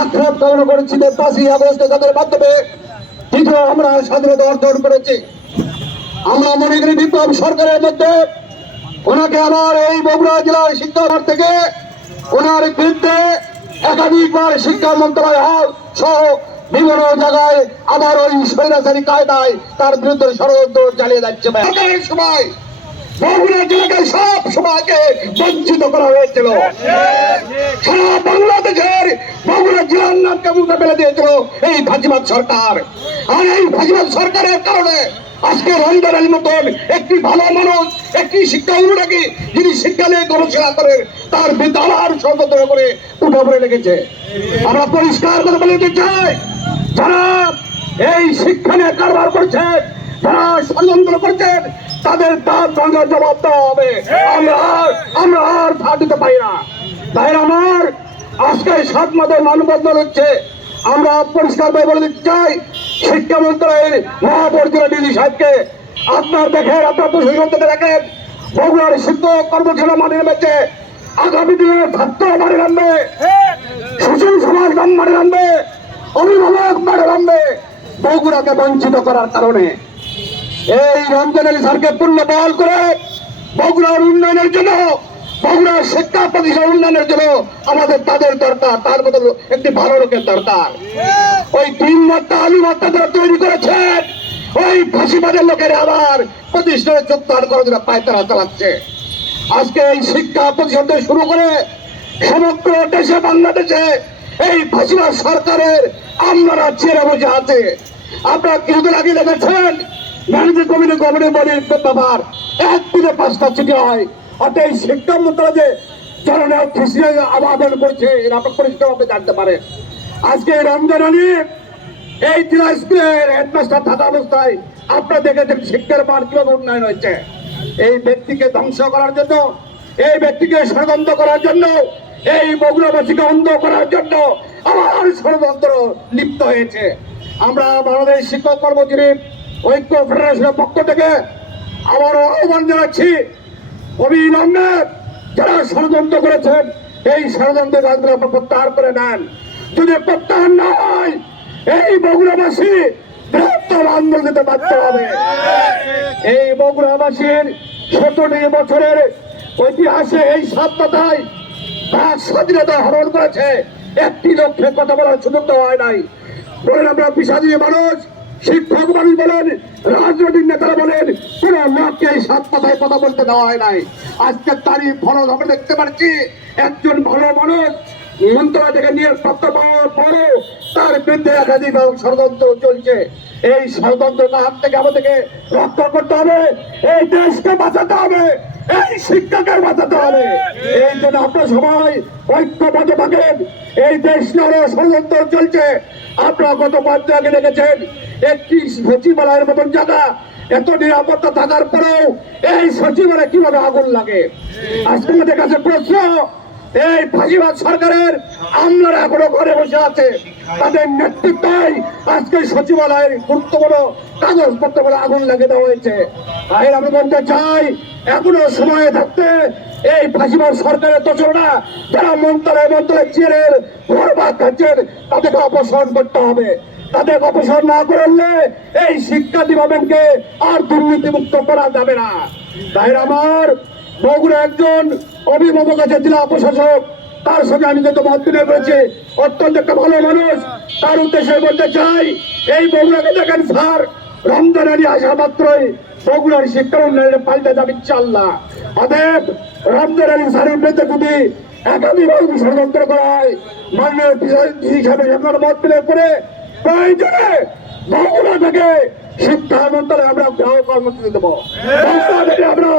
আঘাত কামনা করেছি যে ৫ই আগস্টে তাদের মাধ্যমে দ্বিতীয় আমরা স্বাধীনতা অর্জন করেছি। আমরা মনে করি বিপ্লব সরকারের মধ্যে ওনাকে আবার এই বগুড়া জেলার শিক্ষা থেকে ওনার বিরুদ্ধে একাধিকবার শিক্ষা মন্ত্রণালয় সহ বিভিন্ন জায়গায় আবার ওই স্বৈরাচারী কায়দায় তার বিরুদ্ধে ষড়যন্ত্র চালিয়ে যাচ্ছে। সময় বগুড়া জেলাকে সব সময়কে বঞ্চিত করা হয়েছিল। সারা বাংলাদেশের বগুড়া জেলার নামকে মুখে ফেলে দিয়েছিল এই ফাঁসিবাদ সরকার। আর এই ফাঁসিবাদ সরকারের কারণে আজকে রঞ্জন আলীর মতন একটি ভালো মানুষ, একটি শিক্ষা অনুরাগী, যিনি শিক্ষা নিয়ে গবেষণা করেন, তার বিরুদ্ধে আবার ষড়যন্ত্র করে উঠে পড়ে লেগেছে। আমরা পরিষ্কার করে বলে দিতে চাই, যারা এই শিক্ষা নিয়ে কারবার করছেন, যারা ষড়যন্ত্র করছেন, তাদের তার সঙ্গে জবাব দেওয়া হবে। আমরা আর ছাড় দিতে পারি না। তাই আমার আজকে 7 মাসের মানববন্ধন হচ্ছে। আমরা পরিষ্কার বলে দিতে চাই, শিক্ষা মন্ত্রণালয়ের মহাপরিচালক ডিজি সাহেবকে, আপনার দেখেন, আপনার প্রশাসন থেকে দেখেন, বগুড়ার শিক্ষক কর্মশালা মাঠে নেমেছে, আগামী দিনে ছাত্র মাঠে নামবে, সুশীল সমাজ মাঠে নামবে, অভিভাবক মাঠে নামবে, বগুড়াকে বঞ্চিত করার কারণে। এই রঞ্জন আলী স্যারকে পূর্ণ বহাল করে বগুড়ার উন্নয়নের জন্য, বগুড়ার শিক্ষা প্রতিষ্ঠান উন্নয়নের জন্য আমাদের তাদের দরকার, তার মতো একটি ভালো লোকের দরকার। ওই 3 মাত্রা আলু মাত্রা যারা তৈরি করেছেন, ওই ফাঁসিবাদের লোকের আবার প্রতিষ্ঠানের যোগদান করার জন্য পায়তারা চালাচ্ছে। আজকে এই শিক্ষা প্রতিষ্ঠান থেকে শুরু করে সমগ্র দেশে, বাংলাদেশে এই ফাঁসিবাদ সরকারের আমরা চেয়ে বসে আছে। আপনারা কিছুদিন আগে দেখেছেন ম্যানেজিং কমিটি গভর্নিং বডির ব্যাপার, 1 দিনে 5টা চিঠি হয়। অর্থাৎ এই শিক্ষা মন্ত্রণালয় যে জননেও খুশি আবেদন করছে, এর আপনার পরিষ্কারভাবে জানতে পারে। আজকে রঞ্জন আলী এই জেলা স্কুলের হেডমাস্টার থাকা অবস্থায় আপনারা দেখেছেন শিক্ষার মান কিভাবে উন্নয়ন হয়েছে। এই ব্যক্তিকে ধ্বংস করার জন্য, এই ব্যক্তিকে ষড়যন্ত্র করার জন্য, এই বগুড়াবাসীকে অন্ধ করার জন্য আবার ষড়যন্ত্র লিপ্ত হয়েছে। আমরা বাংলাদেশ শিক্ষক কর্মচারী ঐক্য ফেডারেশনের পক্ষ থেকে আবারও আহ্বান জানাচ্ছি, অবিলম্বে যারা ষড়যন্ত্র করেছেন এই ষড়যন্ত্রের কাজগুলো আপনারা প্রত্যাহার করে নেন। যদি প্রত্যাহার না হয় এই বগুড়াবাসী বৃহত্তর আন্দোলন দিতে বাধ্য হবে। এই বগুড়াবাসীর 17 বছরের ঐতিহাসে এই 7 মাথায় স্বাধীনতা হরণ করেছে, একটি লক্ষ্যে কথা বলার সুযোগ দেওয়া হয় নাই। বলেন আমরা পেশাজীবী মানুষ, শিক্ষক মানুষ বলেন, রাজনৈতিক নেতারা বলেন, কোন লোককে এই 7 মাথায় কথা বলতে দেওয়া হয় নাই। আজকের তারিখ ফরজ আমরা দেখতে পাচ্ছি, একজন ভালো মানুষ মন্ত্রণালয় থেকে নিয়োগপ্রাপ্ত পাওয়ার পরও তার বিরুদ্ধে একাধিক ষড়যন্ত্র চলছে। এই ষড়যন্ত্রের হাত থেকে আমাদেরকে রক্ষা করতে হবে, এই দেশকে বাঁচাতে হবে, এই শিক্ষাকে বাঁচাতে হবে। এই জন্য আপনারা সবাই ঐক্যবদ্ধ থাকেন। এই দেশ নিয়ে ষড়যন্ত্র চলছে। আপনারা গত 5 দিন আগে দেখেছেন একটি সচিবালয়ের মতন জায়গা, এত নিরাপত্তা থাকার পরেও এই সচিবালয়ে কিভাবে আগুন লাগে। আজকে আমাদের কাছে প্রশ্ন, এই ফাঁসিবাদ সরকারের আমলারা এখনো ঘরে বসে আছে, তাদের নেতৃত্বেই আজকে সচিবালয়ের গুরুত্বপূর্ণ কাগজপত্র বলে আগুন লাগিয়ে দেওয়া হয়েছে। তাই আমি বলতে চাই, এখনো সময় থাকতে এই ফাঁসিবাদ সরকারের দোষরা যারা মন্ত্রণালয় চেয়ারের ঘরবাদ খাচ্ছেন, তাদেরকে অপসারণ করতে হবে। তাদের অপসারণ না করলে এই শিক্ষা ডিপার্টমেন্টকে আর দুর্নীতিমুক্ত করা যাবে না। তাই আমার বগুড়া একজন অভিভাবক আছে, জেলা প্রশাসক, তার সঙ্গে আমি যত মত বিনিময় করেছি, অত্যন্ত একটা ভালো মানুষ। তার উদ্দেশ্যে বলতে চাই, এই বগুড়াকে দেখেন স্যার, রমজান আলী আসা মাত্রই বগুড়ার শিক্ষা উন্নয়নের পাল্টে যাবে ইনশাআল্লাহ। অতএব রমজান আলী স্যারের বিরুদ্ধে যদি একাধিকভাবে ষড়যন্ত্র করা হয়, মাননীয় হিসাবে মত বিনিময় করে প্রয়োজনে বগুড়া থেকে শিক্ষা মন্ত্রণালয়ে আমরা কর্মসূচি দেবো। আমরা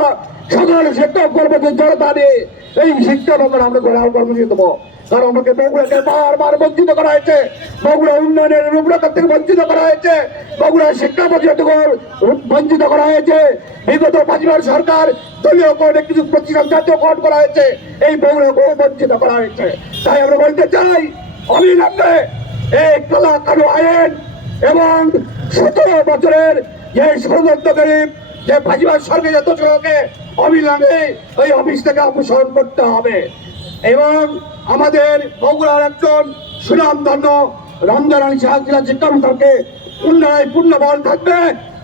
সকল শিক্ষক কর্মসূচি জনতা নিয়ে এই শিক্ষা ভবন আমরা কর্মসূচি দেবো। কারণ আমাকে বগুড়াকে বারবার বঞ্চিত করা হয়েছে, বগুড়া উন্নয়নের রূপরেখা থেকে বঞ্চিত করা হয়েছে, বগুড়া শিক্ষা পরিষদ থেকে বঞ্চিত করা হয়েছে। বিগত ফাঁসিবাদ সরকার দলীয় কোর্টে কিছু প্রতিষ্ঠান জাতীয় কোর্ট করা হয়েছে, এই বগুড়াকেও বঞ্চিত করা হয়েছে। তাই আমরা বলতে চাই, অবিলম্বে এই কালা কালো আইন এবং 17 বছরের যে ষড়যন্ত্রকারী যে ফাঁসিবাদ সরকারের দোষরকে অবিলম্বে ওই অফিস থেকে অপসারণ করতে হবে। এবং আমাদের বগুড়ার একজন সুনামধন্য রমজান আলী সাহা জেলা শিক্ষা অফিসারকে উন্নয়ন পূর্ণ বল থাকবে,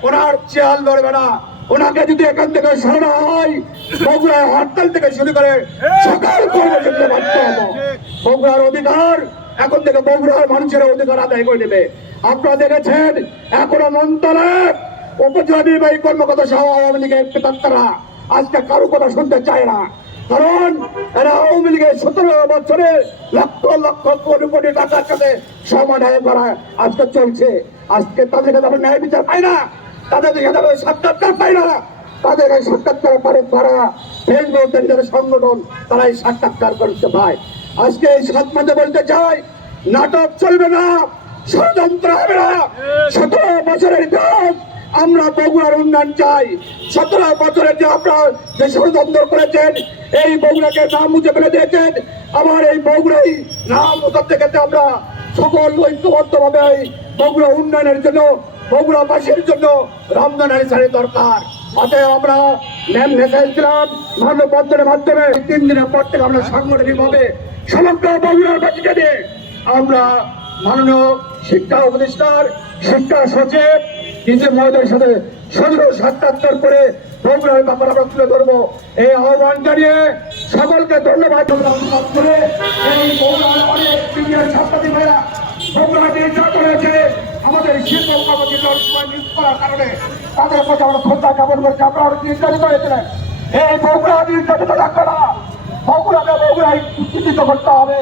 ওনার চেয়াল লড়বে না। ওনাকে যদি এখান থেকে সরানো হয়, বগুড়ার হরতাল থেকে শুরু করে সকল কর্মসূচিতে বাধ্য হবো। বগুড়ার অধিকার এখন থেকে বগুড়ার মানুষের অধিকার আদায় করে নেবে। আপনারা দেখেছেন এখনো মন্ত্রণালয়ে উপজেলা নির্বাহী কর্মকর্তা সহ আওয়ামী লীগের প্রেতাত্মারা আজকে কারো কথা শুনতে চায় না, কারণ এরা আওয়ামী লীগের 17 বছরে লক্ষ লক্ষ কোটি কোটি টাকার সাথে সমাধান করা আজকে চলছে। আজকে তাদের কাছে আমরা ন্যায় বিচার পাই না, তাদের কাছে সাক্ষাৎকার পাই না, তাদের এই সাক্ষাৎকার পারে তারা ফেসবুক যাদের সংগঠন তারা এই সাক্ষাৎকার করতে পায়। আজকে এই সাত মাঝে বলতে চাই, নাটক চলবে না, ষড়যন্ত্র হবে না। 17 বছরের ইতিহাস, আমরা বগুড়ার উন্নয়ন চাই। 17 বছরের যে আপনারা যে ষড়যন্ত্র করেছেন, এই বগুড়াকে নাম মুছে ফেলে দিয়েছেন। আমার এই বগুড়াই নাম মুছাতে গেছে আমরা সকল ঐক্যবদ্ধভাবে এই বগুড়া উন্নয়নের জন্য, বগুড়াবাসীর জন্য রমজান আলী স্যারের দরকার। অতএব আমরা ম্যাম মেসেজ দিলাম মানববন্ধনের মাধ্যমে 3 দিনের পর থেকে আমরা সাংগঠনিকভাবে সমগ্র বগুড়ার বাসীকে নিয়ে আমরা মাননীয় শিক্ষা উপদেষ্টার শিক্ষা সচিব নিজে মহোদয়ের সাথে সদর সাক্ষাৎকার করে বগুড়ার ব্যাপারে আমরা তুলে ধরবো। এই আহ্বান জানিয়ে সকলকে ধন্যবাদ করে এই বগুড়ার অনেক সিনিয়র ছাত্রছাত্রীরা বগুড়া নির্যাতন করেছে, আমাদের শিক্ষক কর্মচারী সময় নিয়োগ করার কারণে তাদের প্রতি আমরা শ্রদ্ধা জ্ঞাপন করছি। আপনারা নির্যাতিত হয়েছিলেন, এই বগুড়া নির্যাতিত থাকবে না, বগুড়াকে বগুড়ায় চিহ্নিত করতে হবে।